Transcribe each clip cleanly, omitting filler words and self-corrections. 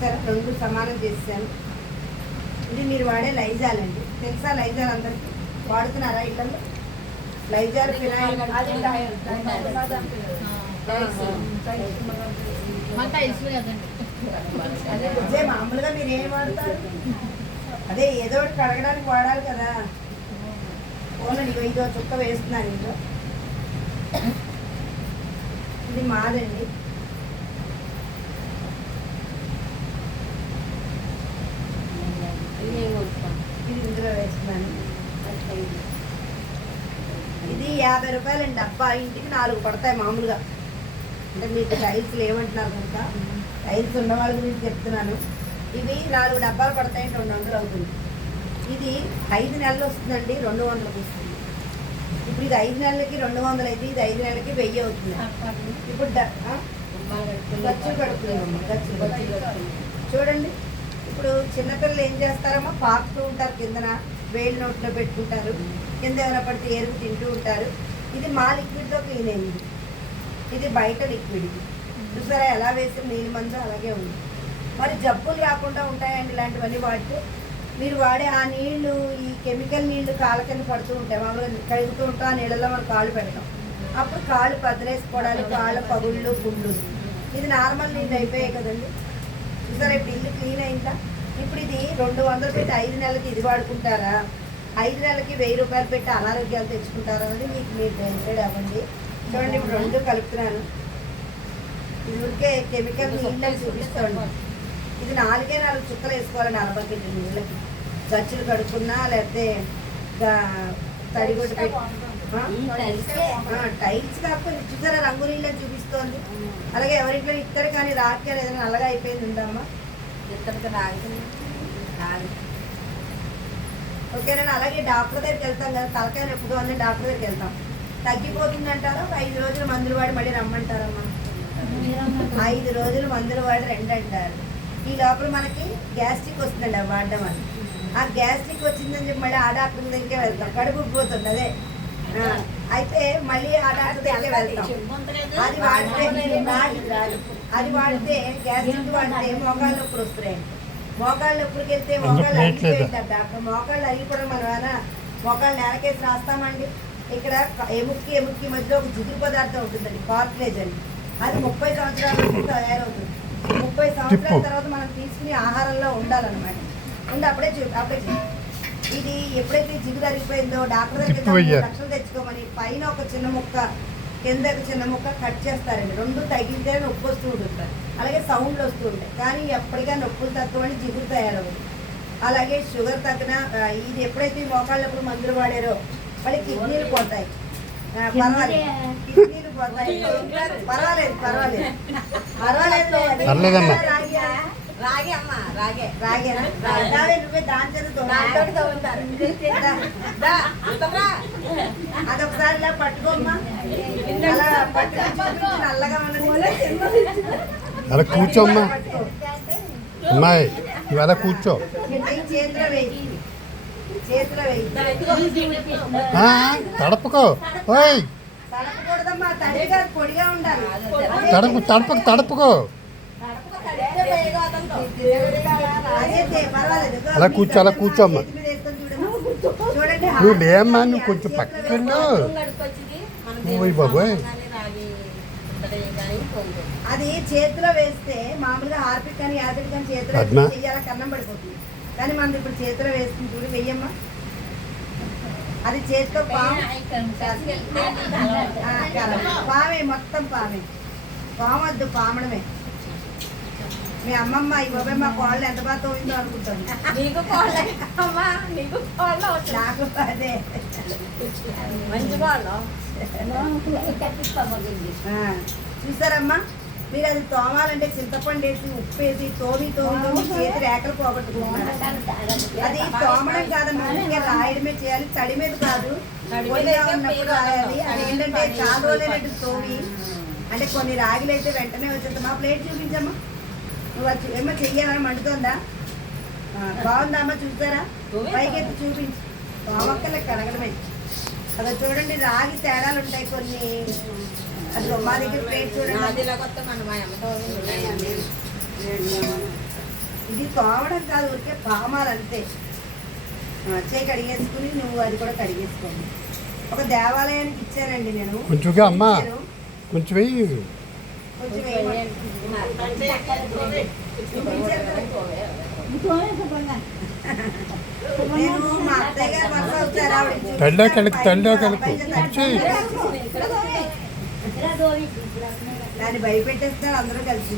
చూసారా, రెండు సమానం చేసాను. ఇది మీరు వాడే లైజాల్ అండి. తెలుసా లైజాల్ అందరికి? వాడుతున్నారా ఇళ్ళల్లో లైజాల్ ఫినాయిల్? అదే మామూలుగా మీరు ఏం వాడతారు? అదే ఏదో ఒకటి కడగడానికి వాడాలి కదా. ఓన్లీ ఇదో చుక్క వేస్తున్నాను ఇంట్లో. ఇది మాదండి. ఇది ఇందులో వేస్తున్నాను. ఇది 50 రూపాయలండి అబ్బా. ఇంటికి 4 పడతాయి మామూలుగా. అంటే మీకు టైల్స్ లేవంటున్నారు కనుక టైల్స్ ఉన్న వాళ్ళ గురించి చెప్తున్నాను. ఇవి 4 డబ్బాలు పడతాయంటే 200 అవుతుంది. ఇది 5 నెలలు వస్తుందండి, 200కి వస్తుంది. ఇప్పుడు ఇది 5 నెలలకి 200 అయితే ఇది 5 నెలలకి 1000 అవుతుంది. ఇప్పుడు ఖర్చు పెడుతున్నామమ్మా, ఖర్చు చూడండి. ఇప్పుడు చిన్నపిల్లలు ఏం చేస్తారమ్మా, పాకుతూ ఉంటారు, కిందన వేడి నోట్లో పెట్టుకుంటారు, కింద ఏమైనా పడితే ఏరుకు తింటూ ఉంటారు. ఇది మా లిక్విడ్తో క్లీన్ అయింది. ఇది బయట లిక్విడ్. చూసారా ఎలా వేసిన నీళ్ళు మందు అలాగే ఉంది. మరి జబ్బులు రాకుండా ఉంటాయండి ఇలాంటివన్నీ వాడితే. మీరు వాడే ఆ నీళ్లు, ఈ కెమికల్ నీళ్లు కాళ్ళ కింద పడుతూ ఉంటాయి. మామూలుగా కడుగుతూ ఉంటాం, ఆ నీళ్ళలో మనం కాళ్ళు పెడతాం. అప్పుడు కాళ్ళు బదిలేసుకోవడానికి కాళ్ళ పగుళ్ళు గుళ్ళు. ఇది నార్మల్ నీళ్ళు అయిపోయాయి కదండి. చూసారా ఇప్పుడు ఇల్లు క్లీన్ అయిందా? ఇప్పుడు ఇది 200 పెట్టి 5 నెలలకి ఇది వాడుకుంటారా, 5 నెలలకి 1000 రూపాయలు పెట్టి అనారోగ్యాలు తెచ్చుకుంటారా అనేది మీకు మీరు డిసైడ్ అవ్వండి. చూడండి ఇప్పుడు 2 కలుపుతున్నాను. ఇది ఊరికే కెమికల్ నీళ్ళని చూపిస్తాను. ఇది 4 చుక్కలు వేసుకోవాలి 40 లీటర్ నీళ్ళకి. గచ్చులు కడుక్కున్నా లేకపోతే తడిగొడ్డు టైల్స్ కాకపోతే చూసారా రంగు నీళ్ళని చూపిస్తోంది. అలాగే ఎవరింట్లో ఇక్కడ కానీ రాకి ఏదైనా నల్లగా అయిపోయింది ఉందమ్మా, ఓకేనా? అలాగే డాక్టర్ దగ్గరికి వెళ్తాం కదా, తలకాయ నొప్పుగా ఉంది డాక్టర్ దగ్గరికి వెళ్తాం. తగ్గిపోతుంది అంటారా, 5 రోజులు మందులు వాడి మళ్ళీ రమ్మంటారమ్మా. 5 రోజులు మందులు వాడి 2 అంటారు. ఈ లోపల మనకి గ్యాస్ట్రిక్ వస్తుందండి అవి వాడడం అని. ఆ గ్యాస్ట్రిక్ వచ్చిందని చెప్పి మళ్ళీ ఆ డాక్టర్ దగ్గరికే వెళ్తాం. కడుపు పోతుంది అదే. అయితే మళ్ళీ ఆ డాక్టర్ దగ్గరే వెళ్తాం. అది వాడితే గ్యాస్ట్రిక్ వాడితే మోకాళ్ళ నొప్పులు వస్తున్నాయండి. మోకాళ్ళ నొప్పులకి వెళ్తే మోకాళ్ళు అరిగిపోయింటారు డాక్టర్. మోకాళ్ళు అరిగిపోవడం మనం మోకాళ్ళు నేలకేసి రాస్తామండి. ఇక్కడ ఎముక్కి మధ్యలో ఒక జిగురు పదార్థం ఉంటుందండి, కార్టిలేజ్ అండి. అది 30 సంవత్సరాల నుంచి తయారవుతుంది. 30 సంవత్సరాల తర్వాత మనం తీసుకునే ఆహారంలో ఉండాలన్నమాట. ఉండి అప్పుడే ఇది ఎప్పుడైతే జిగురు అరిగిపోయిందో డాక్టర్ దగ్గర 3 లక్షలు తెచ్చుకోమని పైన ఒక చిన్న ముక్క కింద ఒక చిన్న ముక్క కట్ చేస్తారండి. 2 తగిలితే నొప్పి వస్తూ ఉంటుంది, అలాగే సౌండ్లు వస్తూ ఉంటాయి. కానీ ఎప్పటికీ నొప్పులు తక్కువని జిగురు తయారవుతుంది. అలాగే షుగర్ తగ్గిన ఇది ఎప్పుడైతే మోకాళ్ళప్పుడు మందులు వాడారో మళ్ళీ కిడ్నీలు పోతాయి. కిడ్నీలు పోతాయి. పర్వాలేదు రాగే అమ్మా, రాగేనా? నువ్వే దాని అదొకసారి ఇలా పట్టుకోమ్మా. అలా పట్టుకొని నల్లగా ఉన్నది అలా కూర్చోమ్మా అమ్మాయి, ఇవాళ కూర్చో. చేతిలో వేయి. తడపకో. ఓయ్ తడపకూడదమ్మా, తడిగా పొడిగా ఉండాలి. తడపకో. అలా కూర్చోమ్మా. నువ్వు లేమ్మా, నువ్వు కొంచెం పక్కన. ఓయ్ బాబోయ్, అది చేతిలో వేస్తే మామూలుగా హార్పిక్ కానీ యాసిడ్ కానీ చేతిలో చెయ్యాలా కన్నం పడిపోతుంది. కానీ మనం ఇప్పుడు చేతిలో వేస్తుంది చూడు, వెయ్యమ్మా. అది చేతితో పామే, మొత్తం పామొద్దు, పామడమే. మీ అమ్మమ్మ ఈ బాబాయ్ మా కోళ్ళు ఎంత బాగా తోయిందో అనుకుంటాను. నాకు అదే చూసారమ్మా. మీరు అది తోమాలంటే చింతపండు వేసి ఉప్పు వేసి తోమి చేతి రేఖలు పోగొట్టుకుంటున్నారు. అది తోమడం కాదమ్మా, రాయడమే చేయాలి, తడి మీద కాదు. ఉన్నప్పుడు రాయాలి. అది ఏంటంటే చాలా రోజులైనట్టు తోమి, అంటే కొన్ని రాగిలు అయితే వెంటనే వచ్చేది. మా ప్లేట్ చూపించమ్మా. నువ్వు ఏమో చెయ్యాలని మండుతుందా? బాగుందమ్మా, చూసారా? పైకెత్తి చూపించు. తోమక్కలకి కడగడమే. అలా చూడండి, రాగి తేడాలు ఉంటాయి కొన్ని. అది మా దగ్గర ప్లేట్ చూడండి. ఇది తోమడం కాదు, ఊరికే పామాలంతే. చేయి కడిగేసుకుని నువ్వు అది కూడా కడిగేసుకోండి. ఒక దేవాలయానికి ఇచ్చానండి నేను. కొంచెంగా అమ్మా ఇచ్చాను. కొంచెం వెయ్యి. కొంచెం వేయమని. నేను మా అత్తయ్య గారు వరుస అవుతారు, ఆవిడ చూపిస్తారు. తల్లిలోకి వెళ్ళకు, తల్లిలోకి వెళ్ళకు. పైన ఇచ్చి. దాన్ని భయపెట్టేస్తారు అందరూ కలిసి.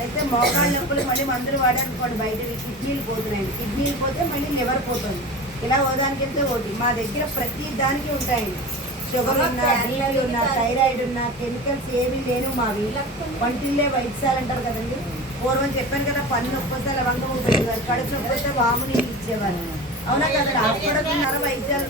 అయితే మోకాళ్ళ నొప్పులు మళ్ళీ మందులు వాడనుకోండి, బయట కిడ్నీలు పోతున్నాయండి. కిడ్నీలు పోతే మళ్ళీ లివర్ పోతుంది. ఇలా ఓదానికి వెళ్తే ఒకటి. మా దగ్గర ప్రతి దానికి ఉంటాయండి. షుగర్ ఉన్నా, బీపీ ఉన్నా, థైరాయిడ్ ఉన్నా, కెమికల్స్ ఏమీ లేను మావి. వంటిల్లే వైద్యాలు అంటారు కదండి. పూర్వం చెప్పాను కదా, పన్ను నొప్పి వస్తే లవంగం ఉంటుంది, కడుపు నొప్పి వస్తే వాము నీళ్ళు ఇచ్చేవారు. అవునా కదా, డాక్టర్ వైద్యాలు